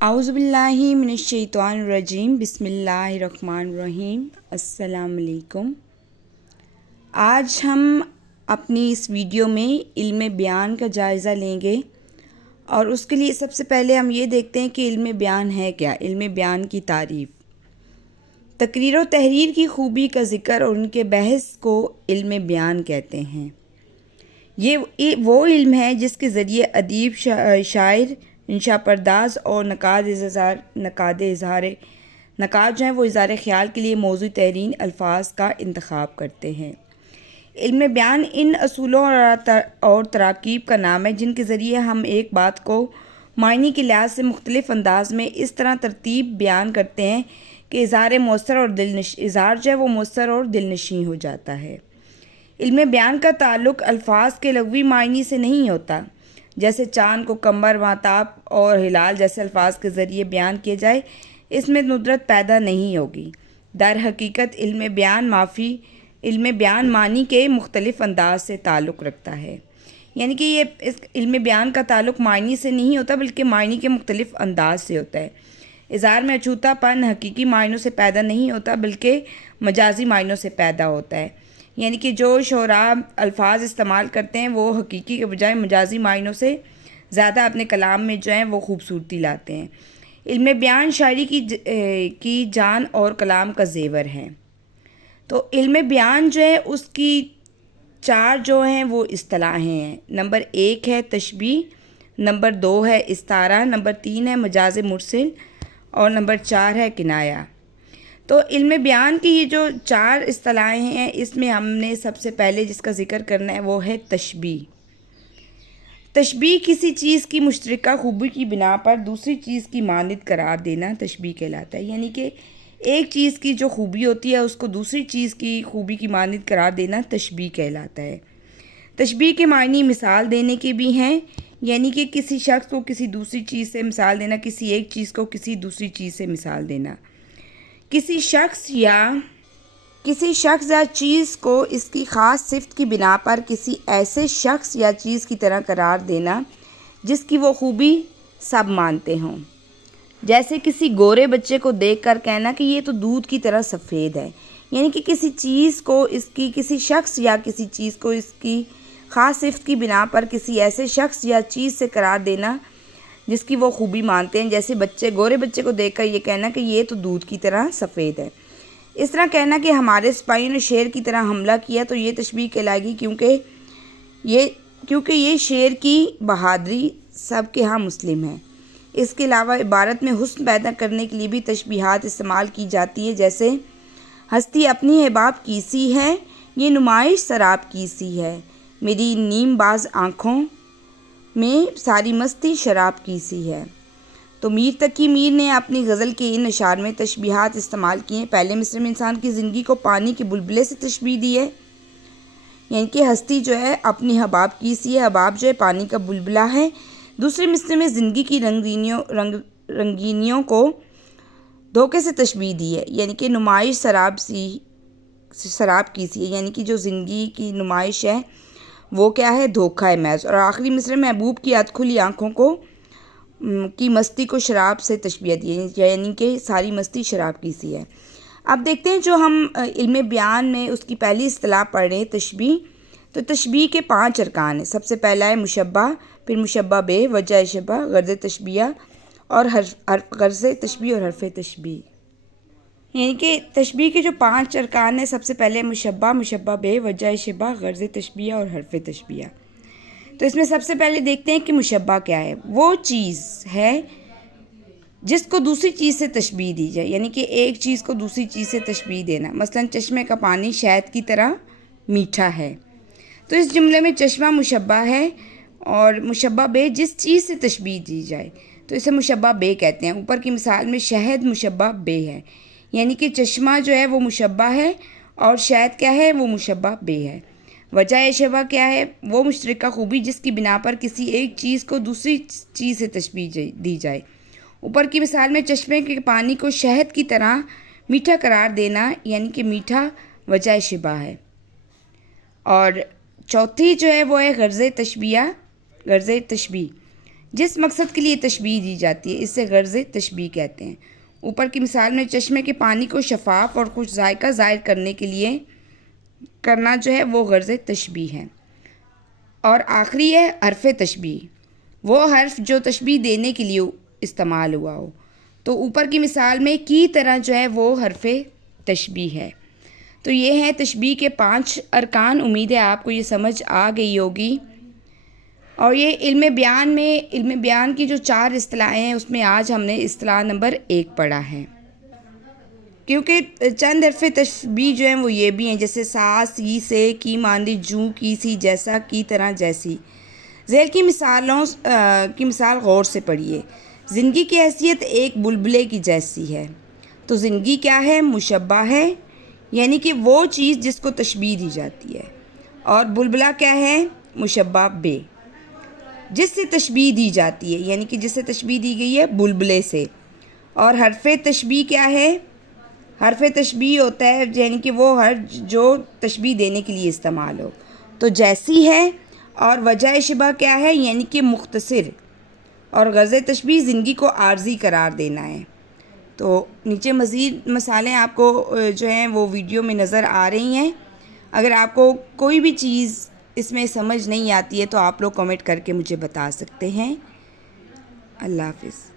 اعوذ باللہ من الشیطان الرجیم، بسم اللہ الرحمن الرحیم۔ السلام علیکم۔ آج ہم اپنی اس ویڈیو میں علم بیان کا جائزہ لیں گے، اور اس کے لیے سب سے پہلے ہم یہ دیکھتے ہیں کہ علم بیان ہے کیا۔ علم بیان کی تعریف: تقریر و تحریر کی خوبی کا ذکر اور ان کے بحث کو علم بیان کہتے ہیں۔ یہ وہ علم ہے جس کے ذریعے ادیب، شاعر، انشاء پرداز اور نقاد جو ہیں وہ اظہار خیال کے لیے موضوع ترین الفاظ کا انتخاب کرتے ہیں۔ علم بیان ان اصولوں اور تراکیب کا نام ہے جن کے ذریعے ہم ایک بات کو معنی کے لحاظ سے مختلف انداز میں اس طرح ترتیب بیان کرتے ہیں کہ اظہار جو ہے وہ مؤثر اور دل نشیں ہو جاتا ہے۔ علم بیان کا تعلق الفاظ کے لغوی معنی سے نہیں ہوتا، جیسے چاند کو قمر، ماہتاب اور ہلال جیسے الفاظ کے ذریعے بیان کیے جائے، اس میں ندرت پیدا نہیں ہوگی۔ در حقیقت علم بیان معنی کے مختلف انداز سے تعلق رکھتا ہے، یعنی کہ اس علم بیان کا تعلق معنی سے نہیں ہوتا بلکہ معنی کے مختلف انداز سے ہوتا ہے۔ اظہار میں اچھوتا پن حقیقی معنوں سے پیدا نہیں ہوتا بلکہ مجازی معنوں سے پیدا ہوتا ہے، یعنی کہ جو شعراء الفاظ استعمال کرتے ہیں وہ حقیقی کے بجائے مجازی معنوں سے زیادہ اپنے کلام میں جو ہیں وہ خوبصورتی لاتے ہیں۔ علم بیان شاعری کی جان اور کلام کا زیور ہے۔ تو علم بیان جو ہے اس کی 4 جو ہیں وہ اصطلاحیں ہیں۔ نمبر 1 ہے تشبیہ، نمبر 2 ہے استعارہ، نمبر 3 ہے مجاز مرسل، اور نمبر 4 ہے کنایہ۔ تو علم بیان کی یہ جو 4 اصطلاحیں ہیں، اس میں ہم نے سب سے پہلے جس کا ذکر کرنا ہے وہ ہے تشبیہ۔ تشبیہ کسی چیز کی مشترکہ خوبی کی بنا پر دوسری چیز کی مانند قرار دینا تشبیہ کہلاتا ہے، یعنی کہ ایک چیز کی جو خوبی ہوتی ہے اس کو دوسری چیز کی خوبی کی مانند قرار دینا تشبیہ کہلاتا ہے۔ تشبیہ کے معنی مثال دینے کے بھی ہیں، یعنی کہ کسی شخص کو کسی دوسری چیز سے مثال دینا، کسی ایک چیز کو کسی دوسری چیز سے مثال دینا، کسی شخص یا چیز کو اس کی خاص صفت کی بنا پر کسی ایسے شخص یا چیز کی طرح قرار دینا جس کی وہ خوبی سب مانتے ہوں۔ جیسے کسی گورے بچے کو دیکھ کر کہنا کہ یہ تو دودھ کی طرح سفید ہے، یعنی کہ کسی چیز کو کسی شخص یا کسی چیز کو اس کی خاص صفت کی بنا پر کسی ایسے شخص یا چیز سے قرار دینا جس کی وہ خوبی مانتے ہیں۔ جیسے گورے بچے کو دیکھ کر یہ کہنا کہ یہ تو دودھ کی طرح سفید ہے۔ اس طرح کہنا کہ ہمارے سپاہیوں نے شیر کی طرح حملہ کیا تو یہ تشبیہ کہلائے گی، کیونکہ یہ شیر کی بہادری سب کے ہاں مسلم ہے۔ اس کے علاوہ عبارت میں حسن پیدا کرنے کے لیے بھی تشبیہات استعمال کی جاتی ہے، جیسے ہستی اپنی احباب کی سی ہے، یہ نمائش شراب کی سی ہے، میری نیم باز آنکھوں میں ساری مستی شراب کی سی ہے۔ تو میر تقی میر نے اپنی غزل کے ان اشعار میں تشبیہات استعمال کی ہیں۔ پہلے مصرع میں انسان کی زندگی کو پانی کے بلبلے سے تشبیہ دی ہے، یعنی کہ ہستی جو ہے اپنی حباب کی سی ہے، حباب جو ہے پانی کا بلبلہ ہے۔ دوسرے مصرع میں زندگی کی رنگینیوں کو دھوکے سے تشبیہ دی ہے، یعنی کہ نمائش شراب کی سی ہے، یعنی کہ جو زندگی کی نمائش ہے وہ کیا ہے؟ دھوکہ ہے محض۔ اور آخری مصرع میں محبوب کی ادکھلی آنکھوں کی مستی کو شراب سے تشبیہ دی ہے، یعنی کہ ساری مستی شراب کی سی ہے۔ اب دیکھتے ہیں جو ہم علم بیان میں اس کی پہلی اصطلاح پڑھ رہے ہیں تشبیہ۔ تو تشبیہ کے 5 ارکان ہیں۔ سب سے پہلا ہے مشبہ، پھر مشبہ بے، وجہ شبہ، غرض تشبیہ اور حرف تشبیہ۔ یعنی کہ تشبیہ کے جو 5 ارکان ہیں، سب سے پہلے مشبہ، مشبہ بے، وجہ شبہ، غرض تشبیہ اور حرف تشبیہ۔ تو اس میں سب سے پہلے دیکھتے ہیں کہ مشبہ کیا ہے۔ وہ چیز ہے جس کو دوسری چیز سے تشبیہ دی جائے، یعنی کہ ایک چیز کو دوسری چیز سے تشبیہ دینا۔ مثلا چشمے کا پانی شہد کی طرح میٹھا ہے، تو اس جملے میں چشمہ مشبہ ہے، اور مشبہ بے جس چیز سے تشبیہ دی جائے تو اسے مشبہ بے کہتے ہیں۔ اوپر کی مثال میں شہد مشبہ بے ہے، یعنی کہ چشمہ جو ہے وہ مشبہ ہے اور شہد کیا ہے؟ وہ مشبہ بے ہے۔ وجہ شبہ کیا ہے؟ وہ مشترکہ خوبی جس کی بنا پر کسی ایک چیز کو دوسری چیز سے تشبیہ دی جائے۔ اوپر کی مثال میں چشمے کے پانی کو شہد کی طرح میٹھا قرار دینا، یعنی کہ میٹھا وجہ شبہ ہے۔ اور چوتھی جو ہے وہ ہے غرض تشبیہ، جس مقصد کے لیے تشبیہ دی جاتی ہے، اس سے غرض تشبیہ کہتے ہیں۔ اوپر کی مثال میں چشمے کے پانی کو شفاف اور خوش ذائقہ ظاہر کرنے کے لیے کرنا جو ہے وہ غرض تشبیہ ہے۔ اور آخری ہے حرف تشبیہ، وہ حرف جو تشبیہ دینے کے لیے استعمال ہوا ہو۔ تو اوپر کی مثال میں کی طرح جو ہے وہ حرف تشبیہ ہے۔ تو یہ ہیں تشبیہ کے 5 ارکان۔ امید ہے آپ کو یہ سمجھ آ گئی ہوگی۔ اور یہ علم بیان کی جو 4 اصطلاحیں ہیں اس میں آج ہم نے اصطلاح نمبر 1 پڑھا ہے۔ کیونکہ چند حرف تشبیہ جو ہیں وہ یہ بھی ہیں، جیسے سا، سی، سے، کی مانند جو، کی سی جیسا، کی طرح جیسی۔ ذیل کی مثال غور سے پڑھیے۔ زندگی کی حیثیت ایک بلبلے کی جیسی ہے۔ تو زندگی کیا ہے؟ مشبہ ہے، یعنی کہ وہ چیز جس کو تشبیہ دی جاتی ہے۔ اور بلبلہ کیا ہے؟ مشبہ بے، جس سے تشبیہ دی جاتی ہے، یعنی کہ جس سے تشبیہ دی گئی ہے بلبلے سے۔ اور حرف تشبیہ کیا ہے؟ حرف تشبیہ ہوتا ہے یعنی کہ وہ حرف جو تشبیہ دینے کے لیے استعمال ہو۔ تو جیسی ہے۔ اور وجہ شبہ کیا ہے؟ یعنی کہ مختصر۔ اور غرض تشبیہ زندگی کو عارضی قرار دینا ہے۔ تو نیچے مزید مثالیں آپ کو جو ہیں وہ ویڈیو میں نظر آ رہی ہیں۔ اگر آپ کو کوئی بھی چیز اس میں سمجھ نہیں آتی ہے تو آپ لوگ کمنٹ کر کے مجھے بتا سکتے ہیں۔ اللہ حافظ۔